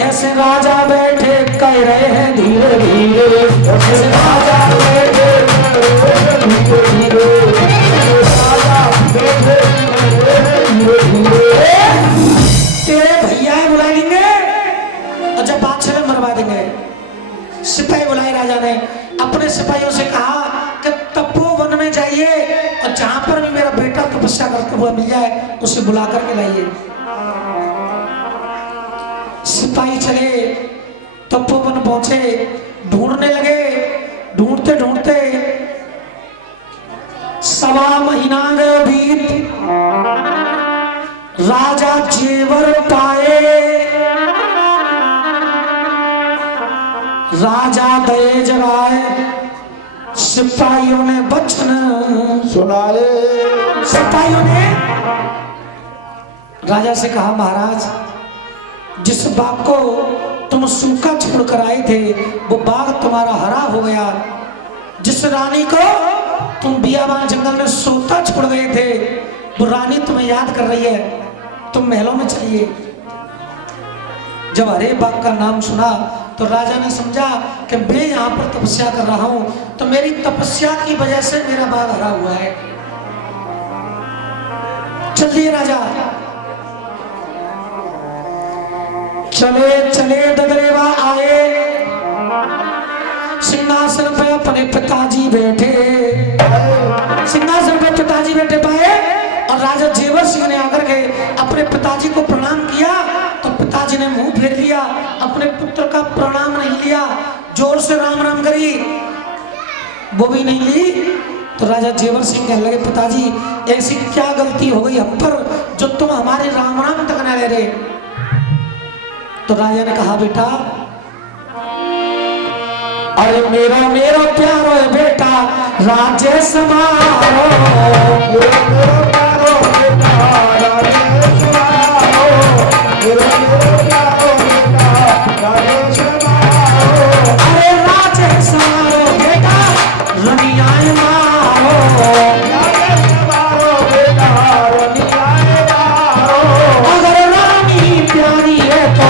ऐसे राजा बैठे कह रहे हैं धीरे धीरे, ऐसे राजा बैठे धीरे धीरे, तेरे भैया बुला लेंगे और जब बादशाह मरवा देंगे। सिपाही बुलाए राजा ने, अपने सिपाहियों से कहा कि तपोवन में जाइए और जहां पर भी मेरा बेटा तपस्या करता हुआ मिल जाए उसे बुला करके लाइए। सिपाही चले, तपोवन पहुंचे, ढूंढने लगे, ढूंढते ढूंढते 1.25 महीना गए बीत, राजा जेवर पाए, राजा दये जगाए, सिपाहियों ने वचन सुनाए। सिपाहियों ने राजा से कहा, महाराज जिस बाग को तुम सूखा छोड़ कर आए थे वो बाग तुम्हारा हरा हो गया, जिस रानी को तुम बियाबान जंगल में सोता छोड़ गए थे वो रानी तुम्हें याद कर रही है, तुम महलों में चलिए। जब हरे बाग का नाम सुना तो राजा ने समझा कि मैं यहाँ पर तपस्या कर रहा हूं तो मेरी तपस्या की वजह से मेरा बाग हरा हुआ है। चलिए राजा। चले चले दगरेवा आए, सिंहासन पे अपने पिताजी बैठे, सिंहासन पे पिताजी बैठे पाए और राजा जेवर सिंह ने आकर के अपने पिताजी को प्रणाम किया तो पिताजी ने मुंह फेर लिया, अपने पुत्र का प्रणाम नहीं लिया, जोर से राम राम करी वो भी नहीं ली। तो राजा जेवर सिंह कहने लगे, पिताजी ऐसी क्या गलती हो गई हम पर जो तुम हमारे राम राम तक न ले रहे। तो राजा ने कहा, बेटा अरे मेरा मेरा प्यारो बेटा राज्य समारो, अरे राज्य समारो बेटा रनियाए मारो, अगर रानी प्यारी है तो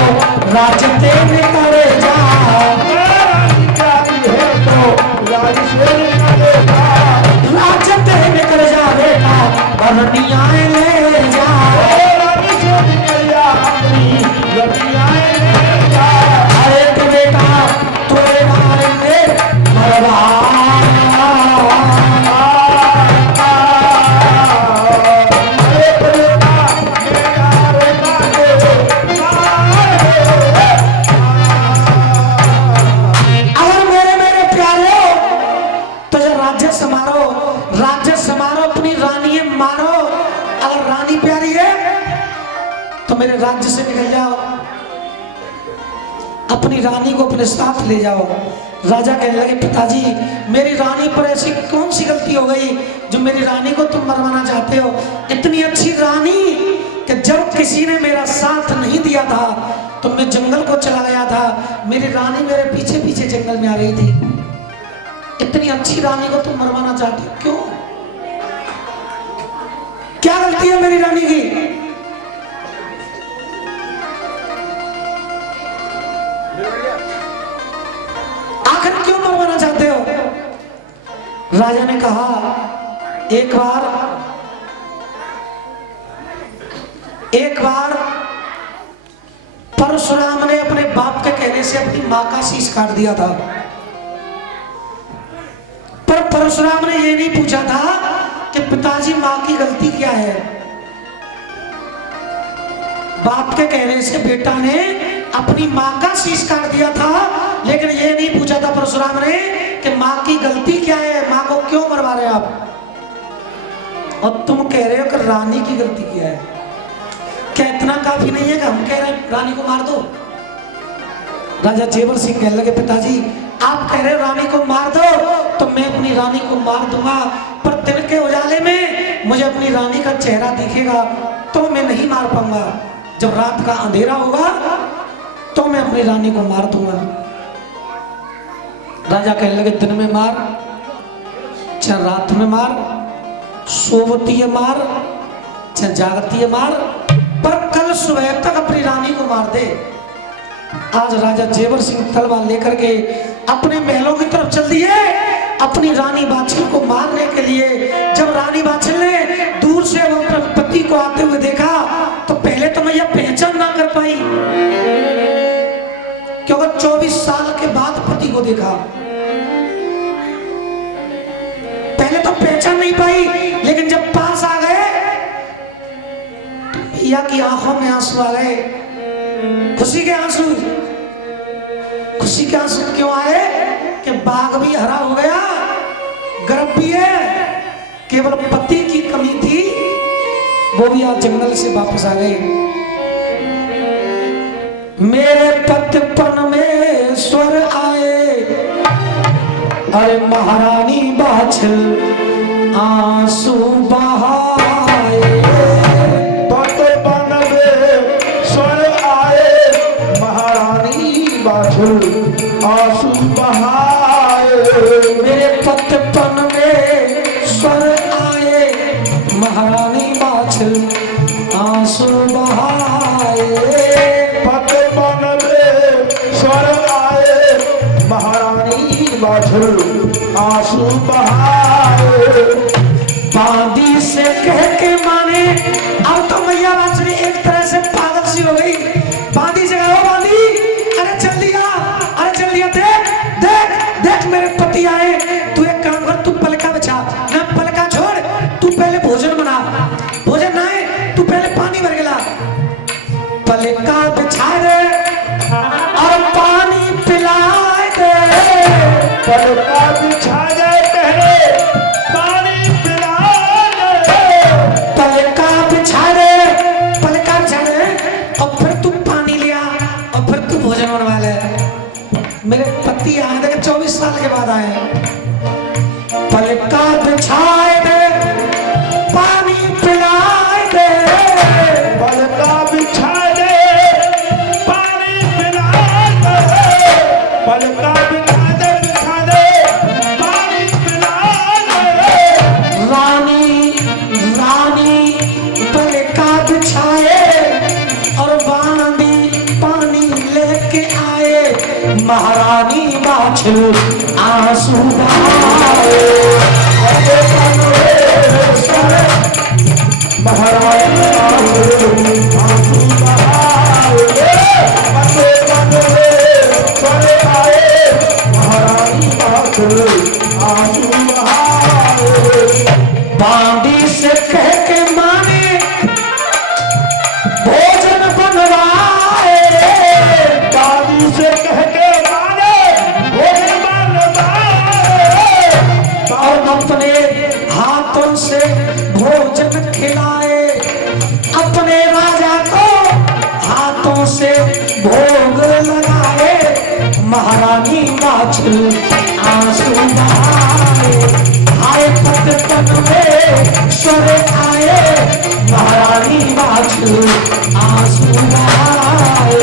राज्य तेरे करे जा, राज्य तेरे करे जा बेटा रनियाए ले जा। अरे तो बेटा तोरे नारे में मरवा, राज्य समारो, अपनी रानी मारो, अगर रानी प्यारी है तो मेरे राज्य से निकल जाओ, अपनी रानी को अपने साथ ले जाओ। राजा कहने लगे, पिताजी मेरी रानी पर ऐसी कौन सी गलती हो गई जो मेरी रानी को तुम मरवाना चाहते हो। इतनी अच्छी रानी कि जब किसी ने मेरा साथ नहीं दिया था तो मैं जंगल को चला गया था, मेरी रानी मेरे पीछे पीछे जंगल में आ गई थी। इतनी अच्छी रानी को तुम मरवाना चाहते हो, क्यों? क्या गलती है मेरी रानी की? आखिर क्यों मरवाना चाहते हो? राजा ने कहा, एक बार परशुराम ने अपने बाप के कहने से अपनी मां का शीश काट दिया था, पर परशुराम ने यह नहीं पूछा था कि पिताजी मां की गलती क्या है। बाप के कहने से बेटा ने अपनी मां का शीश काट दिया था, लेकिन यह नहीं पूछा था परशुराम ने कि मां की गलती क्या है, मां को क्यों मरवा रहे आप। और तुम कह रहे हो कि रानी की गलती क्या है। क्या इतना काफी नहीं है कि हम कह रहे हैं रानी को मार दो? राजा जेवर सिंह कहने लगे, पिताजी आप कह रहे रानी को मार दो तो मैं अपनी रानी को मार दूंगा, पर दिन के उजाले में मुझे अपनी रानी का चेहरा दिखेगा तो मैं नहीं मार पाऊंगा। जब रात का अंधेरा होगा तो मैं अपनी रानी को मार दूंगा। राजा कहने लगे दिन में मार, चाहे रात में मार, सोवती है मार, चाहे जागती है मार, पर कल सुबह तक अपनी रानी को मार दे। आज राजा जेवर सिंह तलवार लेकर के अपने महलों की तरफ चल दिए अपनी रानी बाछिल को मारने के लिए। जब रानी बाछिल ने दूर से वो अपने पति को आते हुए देखा तो पहले तो मैया पहचान ना कर पाई, क्योंकि 24 साल के बाद पति को देखा। पहले तो पहचान नहीं पाई, लेकिन जब पास आ गए तो मैया की आंखों में आंसू आ गए, खुशी के आंसू। खुशी के आंसू क्यों आए कि बाग भी हरा हो गया, गर्भ भी है, केवल पति की कमी थी, वो भी आज जंगल से वापस आ गए। मेरे पतपन में स्वर आए, अरे महारानी बाछिल आंसू बहाए। पतपन में स्वर आए, महारानी बाछिल आंसू बहाए। मेरे पतपन में स्वर आए, महारानी बाछिल आंसू बहाए। पतपन में स्वर आए, महारानी बाछिल आंसू बहाए। बांदी से कह के माने, अब तो मैया बाछिल एक तरह से पागल सी हो गई। बांदी से कहो बांदी, अरे चल दिया, अरे चल दिया, देख देख देख मेरे पति आए। तू एक काम कर, तू पलका बिछा, ना पलका छोड़, तू पहले भोजन बना। भोजन ना है, तू पहले पानी भर के ला। पलका बिछा दे और पानी पिलाए दे। पलका बिछा दे, पहले पानी पिला दे। पलका बिछा दे, पलका बिछा दे, और फिर तू पानी लिया और फिर तू भोजन बनवा ले। मेरे पति आए थे 24 साल के बाद आए। पलका बिछाए दे, पानी पिलाए दे। पलका बिछा दे, पानी पिला दे। पलका बिछा दे, पानी पिला दे। रानी रानी पलका बिछाए और बांदी पानी लेके आए। महारानी बाछिल आंसू बहाए। महारानी बाछिल आंसू बहाए। स्वर आए, महारानी बाछिल आंसू बहाए। बांदी से कह के माने भोजन बनवाए। दादी से कह के माने भोजन बनवाए। और अपने हाथों से भोजन खिलाए। अपने राजा को हाथों से भोग लगाए। महारानी बाछिल आंसू बहाए। आए पतपन में स्वर आए, महारानी बाछिल आंसू बहाए।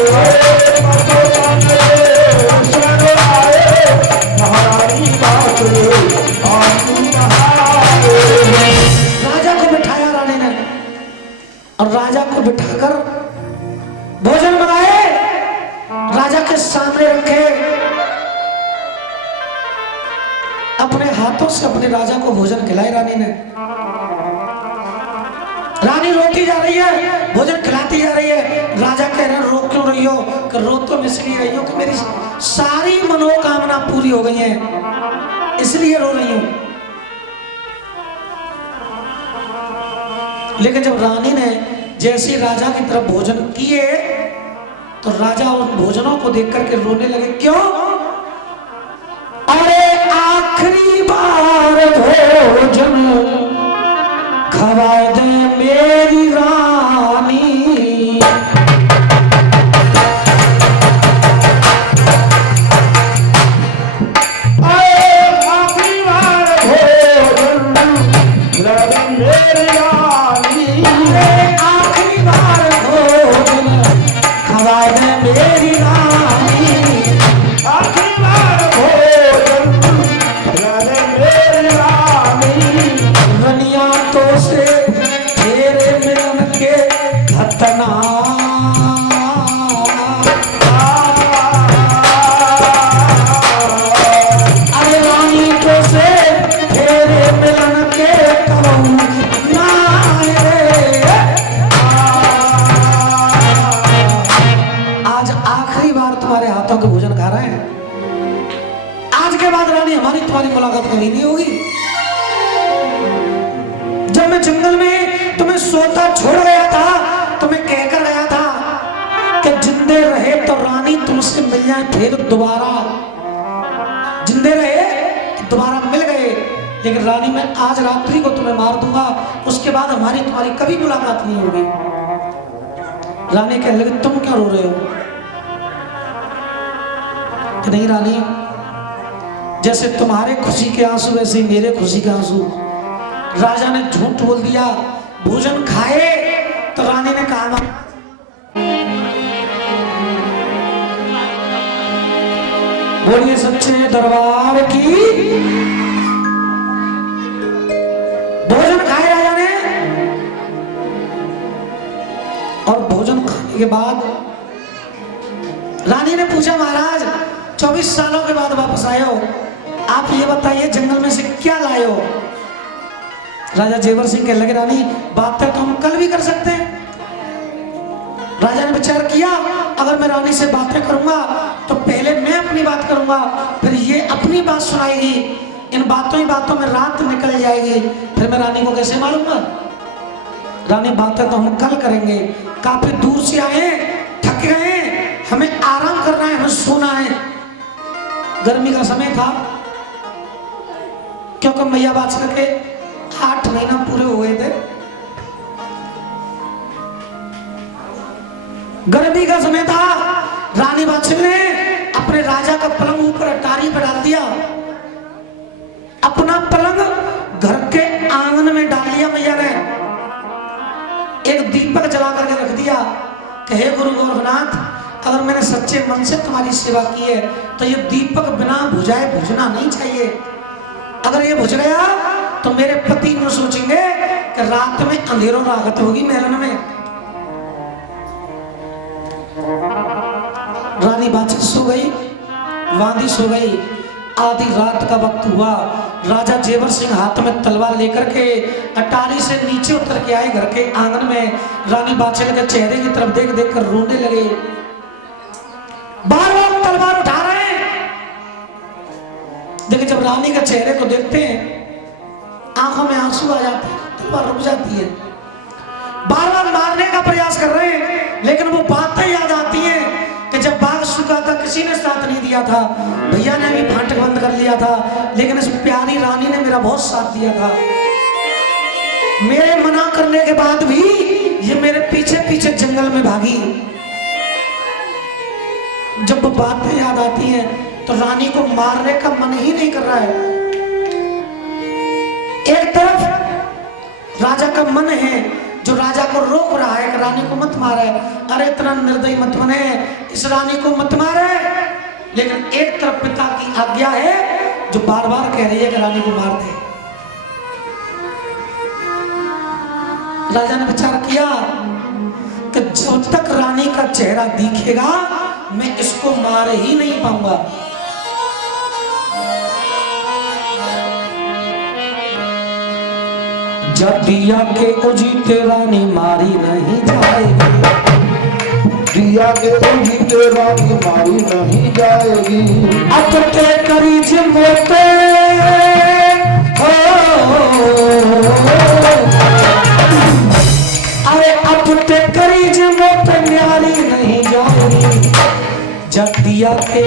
पतपन में स्वर आए, महारानी बाछिल आंसू बहाए। राजा को बिठाया रानी ने, और राजा को बिठाकर भोजन बनाए, राजा के सामने रखे। अपने हाथों से अपने राजा को भोजन खिलाए रानी ने। रानी रोती जा रही है, भोजन खिलाती जा रही है। राजा कह रहे हैं रो क्यों रही हो? कि रो तो इसलिए रही हो कि मेरी सारी मनोकामना पूरी हो गई है, इसलिए रो रही हूं। लेकिन जब रानी ने जैसे राजा की तरफ भोजन किए तो राजा उन भोजनों को देख करके रोने लगे। क्यों? अरे आखिरी बार भोजन खवा दे मेरी रानी। आखिरी बार भोजन खवा दे मेरी रानी। आखिरी बार भोजन खवा दे मेरी रानी। हाथों के भोजन खा रहे हैं। आज के बाद रानी हमारी तुम्हारी मुलाकात कभी नहीं होगी। जब मैं जंगल में तुम्हें सोता छोड़ गया था तो मैं कहकर गया था कि जिंदे रहे तो रानी तुमसे मिल जाए फिर दोबारा। जिंदे रहे दोबारा मिल गए, लेकिन रानी मैं आज रात्रि को तुम्हें मार दूंगा, उसके बाद हमारी तुम्हारी कभी मुलाकात नहीं होगी। रानी कहने लगी तुम क्या रो रहे हो? कि नहीं रानी, जैसे तुम्हारे खुशी के आंसू वैसे ही मेरे खुशी के आंसू। राजा ने झूठ बोल दिया, भोजन खाए तो रानी ने कहा बोलिए सच्चे दरबार की। भोजन खाए राजा ने, और भोजन खाने के बाद रानी ने पूछा महाराज 24 सालों के बाद वापस आए हो, आप ये बताइए जंगल में से क्या लाए हो? राजा जेवर सिंह कहने लगे रानी बातें तो हम कल भी कर सकते हैं। राजा ने विचार किया अगर मैं रानी से बातें करूंगा तो पहले मैं अपनी बात करूंगा, फिर ये अपनी बात सुनाएगी, इन बातों ही बातों में रात निकल जाएगी, फिर मैं रानी को कैसे मारूंगा? रानी बातें तो हम कल करेंगे, काफी दूर से आए, थक गए, हमें आराम करना है, हमें सोना है। गर्मी का समय था क्योंकि मैया बादशाह के 8 महीना पूरे हो गए थे। गर्मी का समय था, रानी बादशाह ने अपने राजा का पलंग ऊपर अटारी पर डाल दिया, अपना पलंग घर के आंगन में डाल दिया। मैया ने एक दीपक जला करके रख दिया कि हे गुरु गोरखनाथ, अगर मैंने सच्चे मन से तुम्हारी सेवा की है तो ये दीपक बिना बुझाए बुझना नहीं चाहिए। अगर ये बुझ गया तो मेरे पति न सोचेंगे कि रात में अंधेरों राहत होगी महल में। रानी बादशाह सो गई, वांदी सो गई। आधी रात का वक्त हुआ, राजा जेवर सिंह हाथ में तलवार लेकर के अटारी से नीचे उतर के आए घर के आंगन में। रानी बादशाह के चेहरे की तरफ देख देख कर रोने लगे। बार बार तलवार उठा रहे हैं, लेकिन जब रानी के चेहरे को देखते हैं आंखों में आंसू आ जाते हैं, तलवार रुक जाती है। बार बार मारने का प्रयास कर रहे हैं, लेकिन वो बातें याद आती हैं कि जब बाघ सूखा था किसी ने साथ नहीं दिया था, भैया ने भी फाटक बंद कर लिया था, लेकिन इस प्यारी रानी ने मेरा बहुत साथ दिया था। मेरे मना करने के बाद भी ये मेरे पीछे पीछे जंगल में भागी। जब वो बातें याद आती हैं तो रानी को मारने का मन ही नहीं कर रहा है। एक तरफ राजा का मन है जो राजा को रोक रहा है कि रानी को मत मारे, अरे इतना निर्दयी मत बने, इस रानी को मत मारे, लेकिन एक तरफ पिता की आज्ञा है जो बार बार कह रही है कि रानी को मार दे। राजा ने विचार किया कि जब तक रानी का चेहरा दिखेगा मैं इसको मार ही नहीं पाऊंगा। जब दिया के उजीते रानी मारी नहीं जाएगी, दिया के उजीते रानी मारी नहीं जाएगी। अब ते करीज मोते हो, अरे अब ते करीज मोते न्यारी नहीं जाएगी। जब दिया के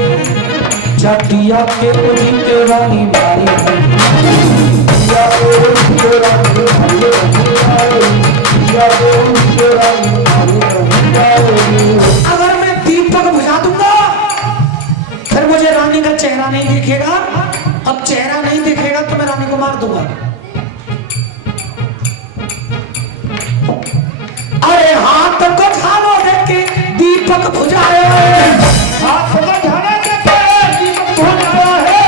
उजीते रानी मारी नहीं अगर मैं दीपक बुझा दूंगा फिर मुझे रानी का चेहरा नहीं दिखेगा, अब चेहरा नहीं दिखेगा तो मैं रानी को मार दूंगा। अरे हाथ को झालो देख के दीपक बुझाए, हाथ को झालो देख के दीपक बुझाया है,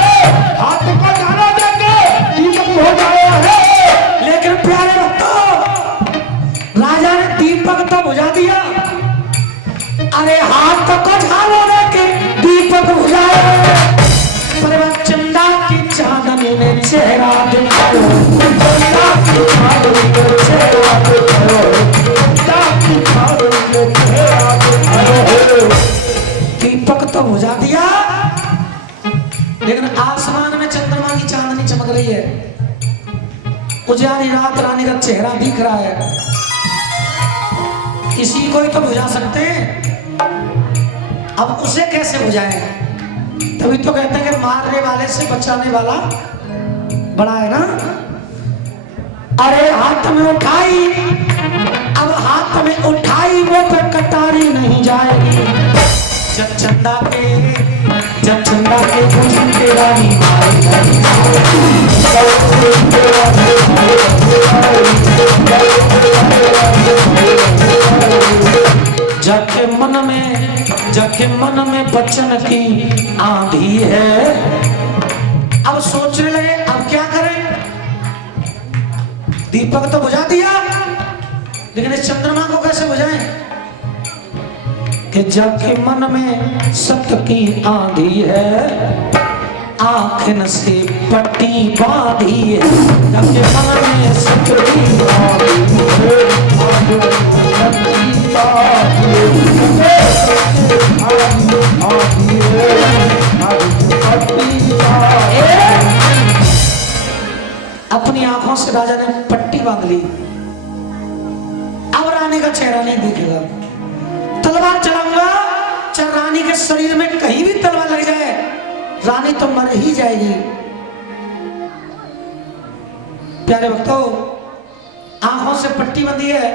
हाथ को झालो देख के दीपक बुझाया है। लेकिन प्यारे भक्तों, राजा ने दीपक तो बुझा दिया, अरे हाथ को झालो देख के दीपक बुझाया, पर वह चंदा की चांदनी ने चेहरा दिखाया, चंदा की चांदनी ने चेहरा दिखाया, चंदा की चांदनी ने चेहरा दिखाया। दीपक तो दिया, लेकिन आसमान में चंद्रमा की चांदनी चमक रही है, उजाली रात, रानी का चेहरा दिख रहा है। इसी को ही तो बुझा सकते हैं, अब उसे कैसे बुझाएं? तभी तो कहते हैं कि मारने वाले से बचाने वाला बड़ा है ना। अरे हाथ में उठाई, अब हाथ में उठाई वो पे कटारी नहीं जाएगी। जब चंदा के खुशी के रानी मारी जबकि मन में बचन की आंधी है। अब सोचने लगे अब क्या करें, दीपक तो बुझा दिया, लेकिन इस चंद्रमा को कैसे बुझाएं? कि जबकि मन में सत्य की आंधी है, आँखन से पट्टी बांधी है। जबकि मन में सत्य की आंधी है, अपनी आंखों से राजा ने पट्टी बांध ली। अब रानी का चेहरा नहीं दिखेगा। तलवार चलाऊंगा, चाहे रानी के शरीर में कहीं भी तलवार लग जाए, रानी तो मर ही जाएगी। प्यारे भक्तों, आंखों से पट्टी बंधी है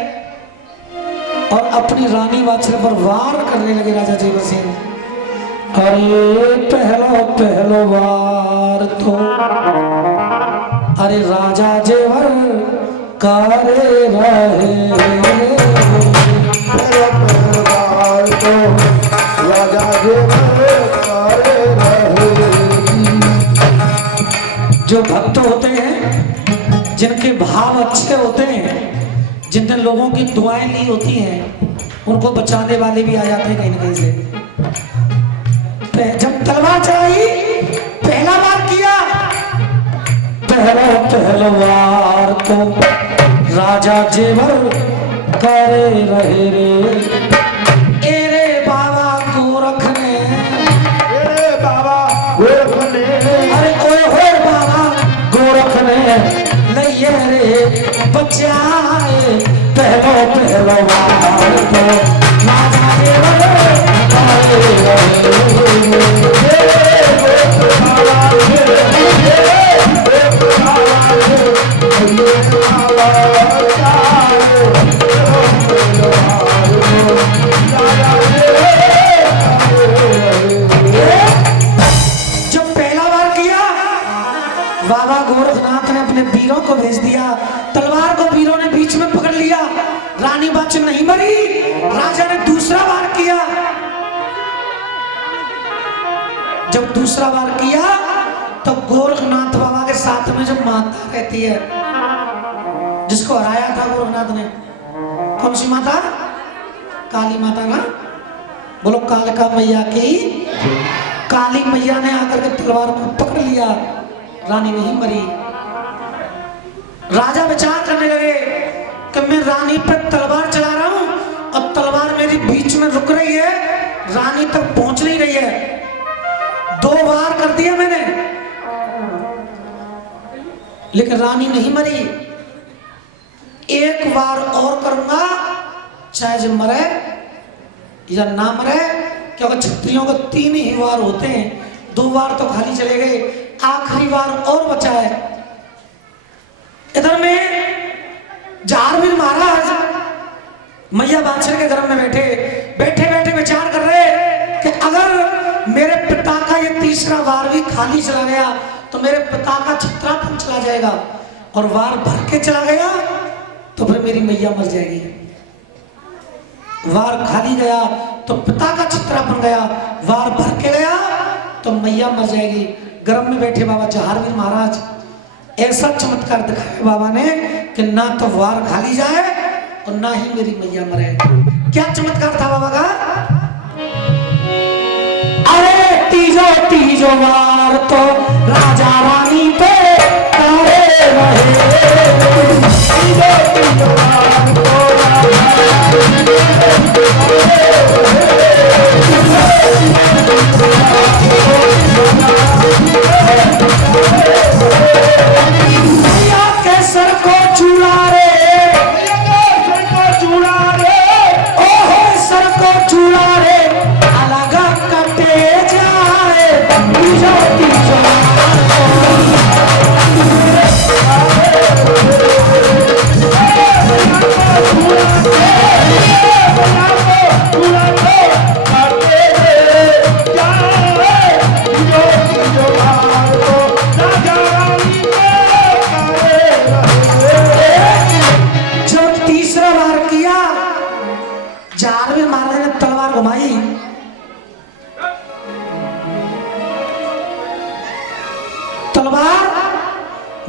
और अपनी रानी वात्सल्य पर वार करने लगे राजा जयवरसिंह। अरे पहलो वार तो अरे राजा जेवर करे रहे, तो राजा जेवर करे रहे। जो भक्त होते हैं, जिनके भाव अच्छे होते हैं, जिनने लोगों की दुआएं ली होती हैं, उनको बचाने वाले भी आ जाते हैं कहीं ना कहीं से। जब तलवार चलाई, पहला वार किया, पहला वार तो राजा जेवर करे रहे रे। एरे बाबा गोरख ने, अरे बाबा गोरख ने, अरे ओए होए बाबा गोरख ने लइए रे बचाए। पहलो वार तो राजा जेवर करे जब पहला वार किया, बाबा गोरखनाथ ने अपने वीरों को भेज दिया। तलवार को वीरों ने बीच में पकड़ लिया, रानी बाची नहीं मरी। राजा ने दूसरा वार किया। जब दूसरा वार किया तो गोरखनाथ बाबा के साथ में जो माता रहती है, जिसको हराया था गोरखनाथ ने, कौन सी माता? काली माता ना, बोलो कालिका मैया की। काली मैया ने आकर के तलवार को पकड़ लिया, रानी नहीं मरी। राजा विचार करने लगे कि मैं रानी पर तलवार चला रहा हूं और तलवार मेरी बीच में रुक रही है, रानी तक पहुंच नहीं रही है। 2 वार कर दिया मैंने, लेकिन रानी नहीं मरी। 1 वार और करूंगा, चाहे जो मरे या ना मरे, क्योंकि क्षत्रियों को 3 ही वार होते हैं, 2 वार तो खाली चले गए, आखिरी वार और बचा है। इधर में जारवीर महाराज मैया बादशाह के घर में बैठे विचार कर रहे कि अगर मेरे पिता का ये तीसरा वार भी खाली चला गया तो मेरे पिता का छत्रापन चला जाएगा, और वार भर के चला गया तो फिर मेरी मैया मर जाएगी। वार खाली गया तो पिता का छत्रापन गया, वार भर के गया तो मैया मर जाएगी। गर्भ में बैठे बाबा जहारवीर महाराज ऐसा चमत्कार दिखाया बाबा ने कि ना तो वार खाली जाए और ना ही मेरी मैया मरे। क्या चमत्कार था बाबा का? अरे तीजो वार तो राजा रानी पे करे रहे। तीजो वार तो राजा रानी पे करे रहे।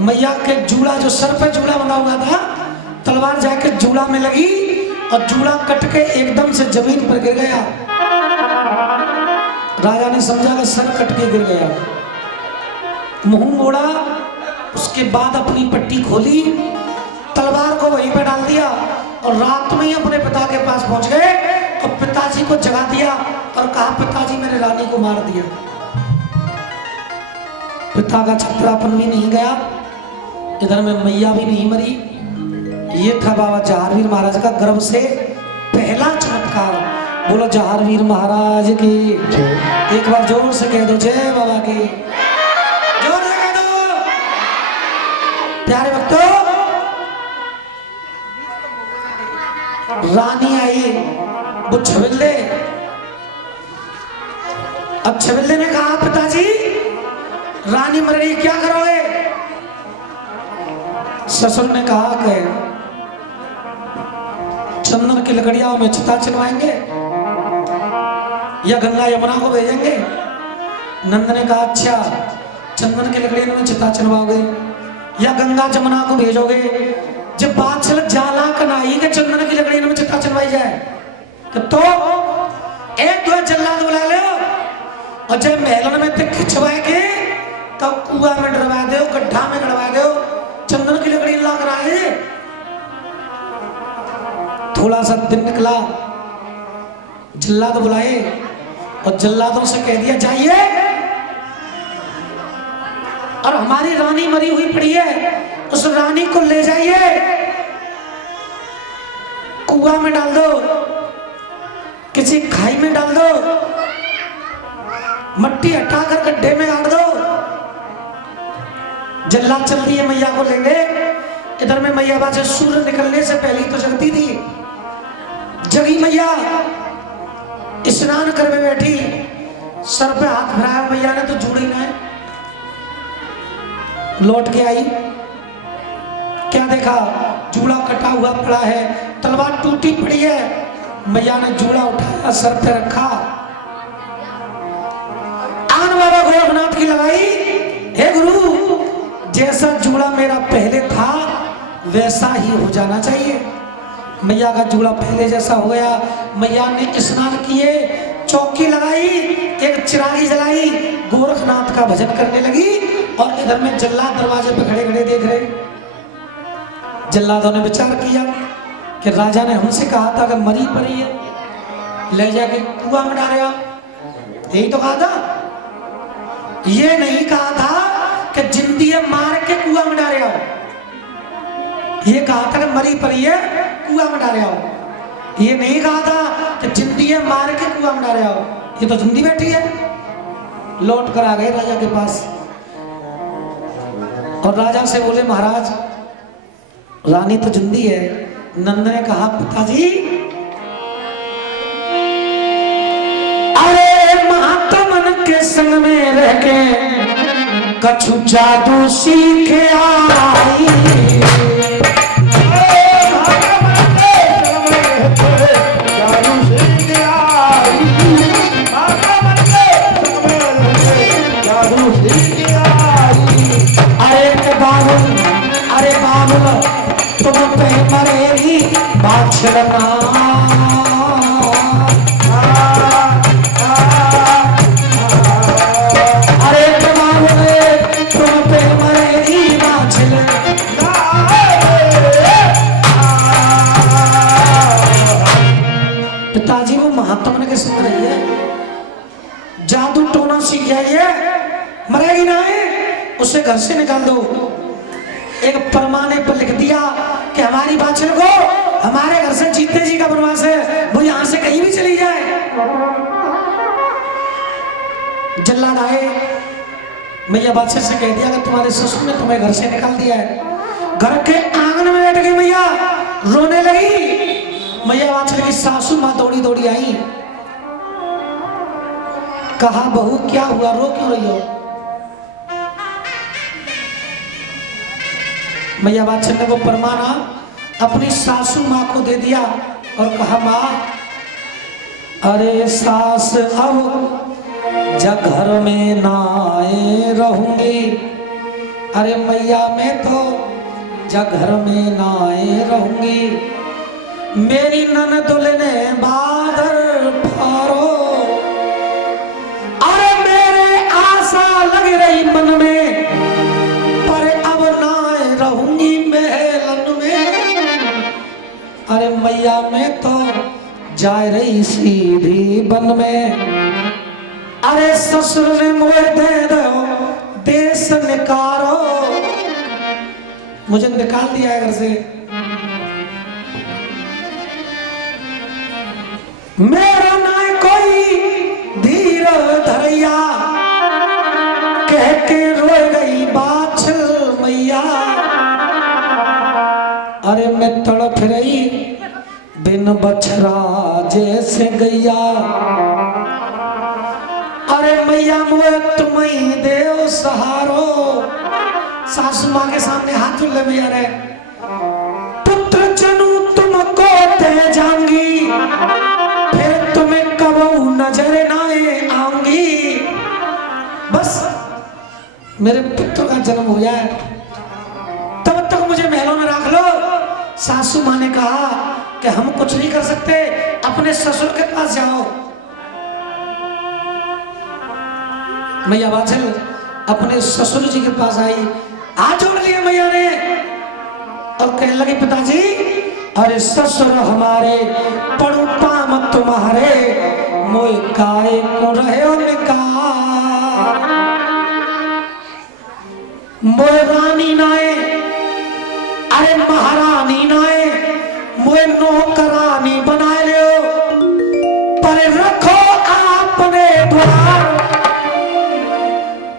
मैया के जूड़ा, जो सर पे जूड़ा बना हुआ था, तलवार जाके जूड़ा में लगी और जूड़ा कट के एकदम से जमीन पर गिर गया। राजा ने समझा कि सर कट के गिर गया, मुंह मोड़ा, उसके बाद अपनी पट्टी खोली, तलवार को वहीं पे डाल दिया और रात में ही अपने पिता के पास पहुंच गए और पिताजी को जगा दिया और कहा, पिताजी मैंने रानी को मार दिया। पिता का छत्रापन भी नहीं गया, इधर में मैया भी नहीं मरी। ये था बाबा जहारवीर महाराज का गर्भ से पहला चमत्कार। बोलो जहारवीर महाराज की। एक बार जोर से कह दो जय बाबा की, जोर से कह दो। प्यारे भक्तों, रानी आई, वो छबिल्ले, अब छबिल्ले ने कहा, पिताजी रानी मर गई, क्या करोगे? ससुर ने कहा कि चंदन की लकड़ियां में चिता चलवाएंगे या गंगा यमुना को भेजेंगे। नंद ने कहा, अच्छा चंदन की लकड़ियों में चिता चलवाओगे या गंगा जमुना को भेजोगे? जब बात चल जाला कनाई के चंदन की लकड़ियों में चिता चलवाई जाए तो एक दो जल्लाद बुला लो और जब महलन में तक खिंचवाए के तब कुआ में डरवा दो, गड्ढा में गड़वा दो, चंदन की लकड़ी ला कर आए। थोड़ा सा दिन निकला, जल्लाद बुलाए और जल्लादों से कह दिया, जाइए और हमारी रानी मरी हुई पड़ी है, उस रानी को ले जाइए, कुआ में डाल दो, किसी खाई में डाल दो, मट्टी हटाकर गड्ढे में गाड़ दो। जल्लाद चल दिए मैया को लेंगे। इधर में मैया बाजे सूर्य निकलने से पहले तो जगती थी, जगी मैया स्नान कर में बैठी, सर पे हाथ फिराया मैया ने तो जुड़ी ना है। लौट के आई, क्या देखा? जूड़ा कटा हुआ पड़ा है, तलवार टूटी पड़ी है। मैया ने जूड़ा उठाया, सर पे रखा, आन बाबा गोरखनाथ की लगाई, हे गुरु जैसा जूड़ा मेरा पहले था वैसा ही हो जाना चाहिए। मैया का जूड़ा पहले जैसा हो गया। मैया ने स्नान किए, चौकी लगाई, एक चिरागी जलाई, गोरखनाथ का भजन करने लगी और इधर में जल्लाद दरवाजे पे खड़े खड़े देख रहे। जल्लादों ने विचार किया कि राजा ने हमसे कहा था कि मरी पड़ी है, ले जाके कुआं में डालेगा, यही तो कहा था। ये नहीं कहा था कि जिंदी है मार के कुआं में डाले आओ, ये कहा था कि मरी पड़ी है कुआं में डाले आओ। ये नहीं कहा था कि जिंदी है मार के कुआं में डाले आओ, ये तो जिंदी बैठी है। लौट कर आ गए राजा के पास और राजा से बोले, महाराज रानी तो जिंदी है। नंद ने कहा, पिताजी अरे महात्मन के संग में रह के कछु जादू सीख आई, अरे बाबुल तुम पे मरेगी बाछड़ना, पिताजी वो महात्मा के संग रही है, जादू टोना सीख जाई है, मरेगी ना है, उसे घर से निकाल दो। एक परमाने पर लिख दिया कि हमारी बाछड़ को हमारे घर से जीते जी का वनवास है, वो यहां से कहीं भी चली जाए। जल्लाद आए, मैया बादशाह से कह दिया कि तुम्हारे ससुर ने तुम्हें घर से निकाल दिया है। घर के आंगन में बैठ गई मैया, रोने लगी। मैया बादशाह की सासू माँ दौड़ी दौड़ी आई, कहा बहू क्या हुआ, रो क्यों रही हो? मैया बादशाह ने वो परमाना अपनी सासू माँ को दे दिया और कहा, माँ अरे सास अब जब घर में ना आए रहूंगी, अरे मैया मैं तो जा घर में नाए रहूंगी, मेरी ननदुल ने बादर फारो। अरे मेरे आशा लग रही मन में, पर अब नाए रहूंगी महलन में। अरे मैया मैं तो जा रही सीधी बन में, अरे ससुर ने मुझे दे दो देश निकारो। मुझे निकाल दिया है घर से, मेरा ना कोई धीर धरैया, कह के रो गई बाछल मैया। अरे मैं तड़प रही बिन बछरा जैसे गैया। अरे मैया मुझे तुम्हें देव सहारो। सासू माँ के सामने हाथ जोड़ ले मैया रे, पुत्र जनु तुमको दे जाऊंगी, फिर तुम्हें कबू नजर ना आऊंगी। बस मेरे पुत्र का जन्म हो जाए तब तक मुझे महलों में रख लो। सासू माँ ने कहा कि हम कुछ नहीं कर सकते, अपने ससुर के पास जाओ। मैया बाछल अपने ससुर जी के पास आई, हाथ जोड़ लिए मैया ने और कहने लगी पिताजी, अरे ससुर हमारे पड़ू पाम तुम्हारे, मोय काय को रहे हो निकार। मोय रानी नाए, अरे महारानी नाए, मोय नौकरानी बनाए लियो, पर रखो आपने द्वार।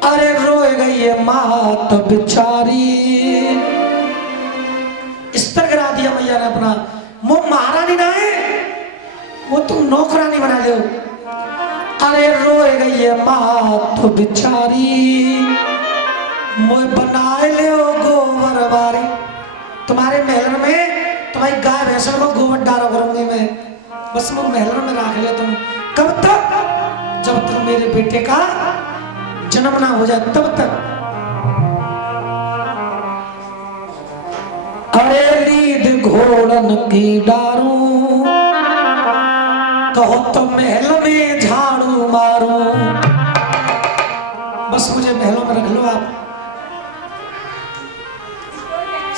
अरे रोए गई ये मात बिचारी। स्तर गिरा दिया मैया ने अपना, वो महारानी ना है, वो तुम नौकरानी बना लो। अरे रोए गई ये मात बिचारी, मोय बनाए ले गोबर बारी। तुम्हारे महल में तुम्हारी गाय भैंसों को गोबर डाला करूंगी मैं, बस वो महल में रख ले तुम। कब तक? जब तक मेरे बेटे का जन्म ना हो जाए तब तक। अरे लीद घोड़न की डारू, कहो तो महल में झाड़ू मारू। बस मुझे महलों में रख लो आप।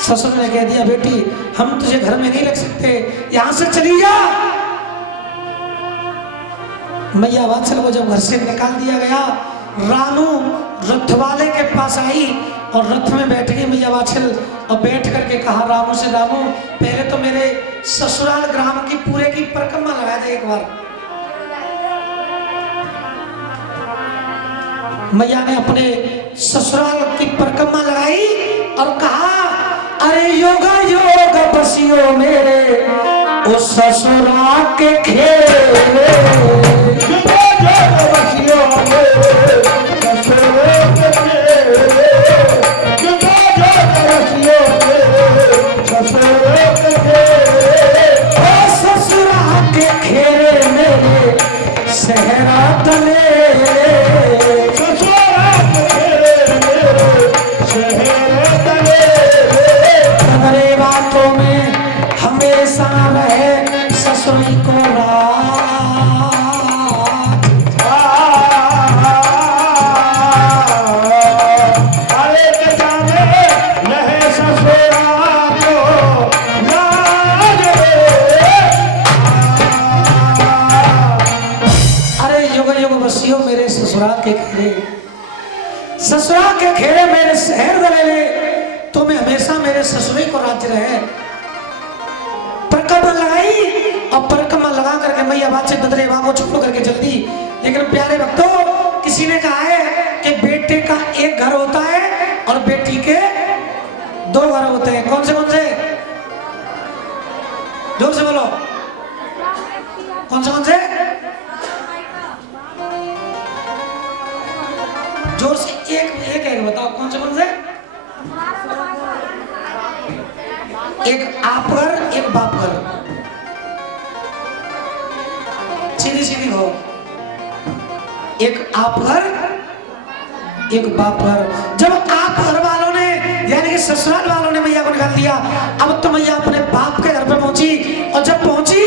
ससुर ने कह दिया बेटी हम तुझे घर में नहीं रख सकते, यहां से चली जा। मैया वात्सल को जब घर से निकाल दिया गया, रानू रथ वाले के पास आई और रथ में बैठ गई मैया वात्सल और बैठ करके कहा रामू से, रामू पहले तो मेरे ससुराल ग्राम की पूरे की परिक्रमा लगा दे एक बार। मैया ने अपने ससुराल की परिक्रमा लगाई और कहा, अरे योगा योग बसियो मेरे उस ससुराल के खेले। ससुराल के खेले मेरे सहरा तले, हमारे बातों में हमेशा रहे ससुरी को ससुराल के खेड़े मेरे शहर दले, तुम्हें हमेशा मेरे ससुरी को राज्य रहे। परिक्रमा लगाई और परिक्रमा लगा करके मैया बात से बदले को छोड़ करके जल्दी। लेकिन प्यारे भक्तों, किसी ने कहा है कि बेटे का एक घर होता है और बेटी के दो घर होते हैं। कौन से कौन से? जोर से बोलो, कौन से कौन से? जोर से एक एक बताओ, कौन से कौन से? एक आप घर एक बाप घर, सीधी सीधी हो। एक आप घर एक बाप घर। जब आप घर वालों ने ससुराल वालों ने मैया को निकाल दिया। अब तो मैया अपने बाप के घर पे पहुंची, और जब पहुंची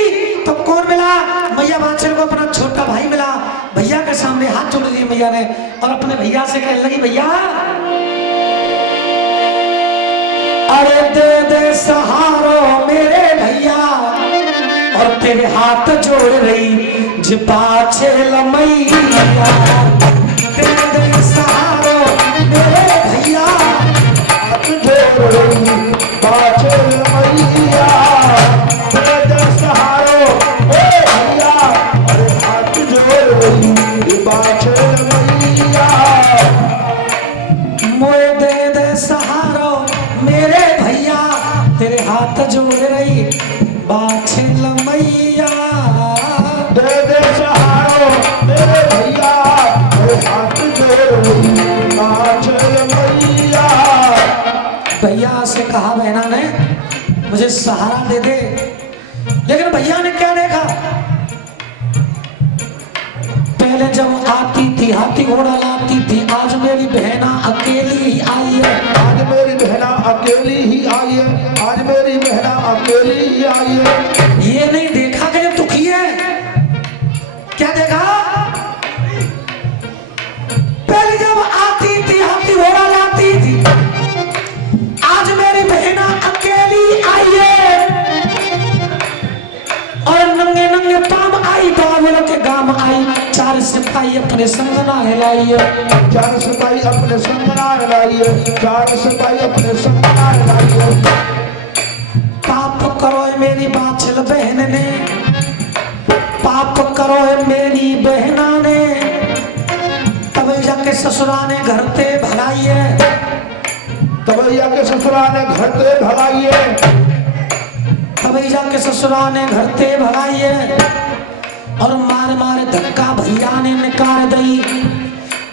तो कौन मिला? मैया बादशाह को अपना छोटा भाई मिला। भैया के सामने हाथ जोड़ दिए मैया ने, और अपने भैया से कहने लगी, भैया अरे दे दे सहारो मेरे भैया, और तेरे हाथ जोड़ रही जिपाछे लमैया। दे दे सहारो मेरे भैया, हाथ जोड़ रही पाछे लमैया। दे दे सहारो ए भैया, अरे हाथ जोड़ रही पाछे लमैया। मोए दे दे सहारो मेरे भैया, तेरे हाथ जोड़ रही बाछे लमैया। दे दे सहारो मेरे भैया, अरे हाथ जोड़ रही पाछे लमैया। भैया से कहा बहना ने, मुझे सहारा दे दे। लेकिन भैया ने क्या देखा? पहले जब आती थी हाथी घोड़ा लाती थी, आज मेरी बहना अकेली ही आई है। आज मेरी बहना अकेली ही आई है, आज मेरी बहना अकेली ही आई है। ये नहीं देखा कि ये दुखी है। क्या देखा? पहले जब आती थी हाथी घोड़ा लाती थी, आज मेरी बहना अकेली आई है, और नंगे नंगे पाम आई, बावलों के गांव आई। चार सिपाही अपने संग ना हिलाई है। चार सिपाही अपने संग ना लाई है, चार सिपाही अपने संग ना लाई है। पाप करो है मेरी बाछल बहन ने, पाप करो है मेरी बहना ने, तब जाके ससुरा ने घर ते भगाई है। तबैया के ससुरा ने घर से भगाई है, तभी जाके ससुरा ने घर ते भगाई है, और मार मार धक्का भैया ने निकाल दी,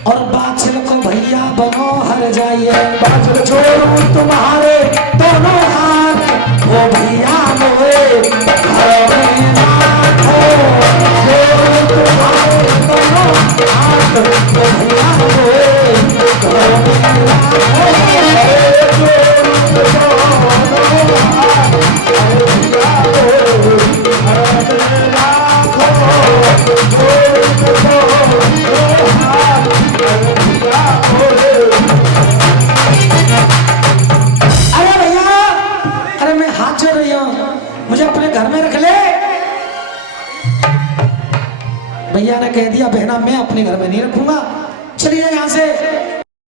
और बाछल को भैया बनो हर जाइए। बाछल छोड़ू तुम्हारे दोनों हाथ, वो भैया मोए घर में ना हो। छोड़ू तुम्हारे दोनों हाथ, वो भैया मोए घर में ना हो। अरे भैया, अरे मैं हाथ जोड़ रही हूँ, मुझे अपने घर में रख ले। भैया ने कह दिया, बहना मैं अपने घर में नहीं रखूंगा, चलिए यहाँ से।